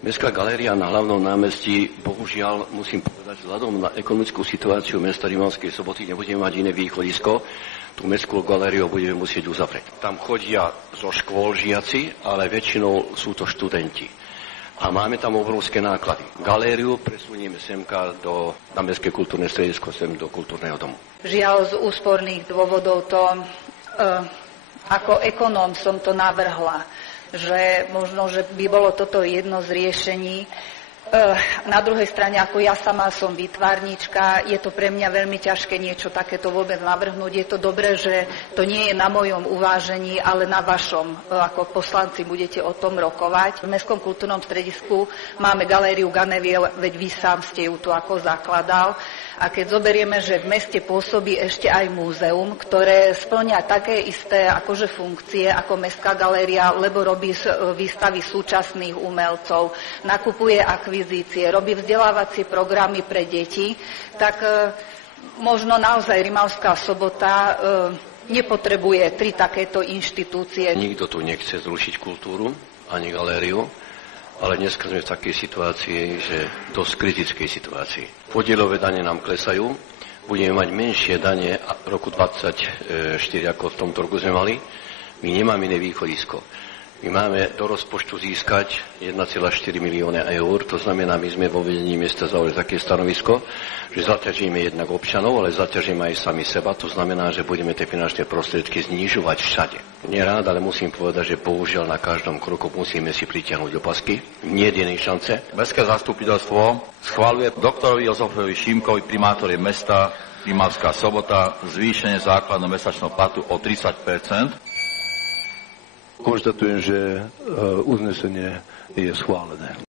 Mestská galéria na hlavnom námestí, bohužiaľ, musím povedať, vzhľadom na ekonomickú situáciu mesta Rimavskej Soboty nebudeme mať iné východisko. Tú mestskú galériu budeme musieť uzavrieť. Tam chodia zo škôl žiaci, ale väčšinou sú to študenti. A máme tam obrovské náklady. Galériu presunieme semka na Mestské kultúrne stredisko, sem do kultúrneho domu. Žiaľ, z úsporných dôvodov to ako ekonóm som to navrhla, že možno, že by bolo toto jedno z riešení. Na druhej strane, ako ja sama som výtvarníčka, je to pre mňa veľmi ťažké niečo takéto vôbec navrhnúť. Je to dobré, že to nie je na mojom uvážení, ale na vašom. Ako poslanci budete o tom rokovať. V Mestskom kultúrnom stredisku máme galériu Ganeviel, veď vy sám ste ju tu ako zakladal. A keď zoberieme, že v meste pôsobí ešte aj múzeum, ktoré spĺňa také isté akože funkcie ako Mestská galéria, lebo robí výstavy súčasných umelcov, nakupuje akvizície, robí vzdelávacie programy pre deti, tak možno naozaj Rimavská Sobota nepotrebuje 3 takéto inštitúcie. Nikto tu nechce zrušiť kultúru, ani galériu. Ale dneska sme v takej situácii, že dosť kritickej situácii. Podielové dane nám klesajú, budeme mať menšie dane v roku 2024, ako v tomto roku sme mali. My nemáme iné východisko. My máme do rozpočtu získať 1,4 milióna eur, to znamená, my sme vo vedení mesta zaujali také stanovisko, že zaťažíme jednak občanov, ale zaťažíme aj sami seba, to znamená, že budeme tie finančné prostriedky znižovať všade. Nerád, ale musím povedať, že bohužiaľ na každom kroku musíme si pritiahnuť opasky. Nie je inej šance. Mestské zastupiteľstvo schvaľuje doktorovi Jozefovi Šímkovi, primátorovi mesta Rimavská Sobota, zvýšenie základného mesačného platu o 30%. Konštatujem, že uznesenie je schválené.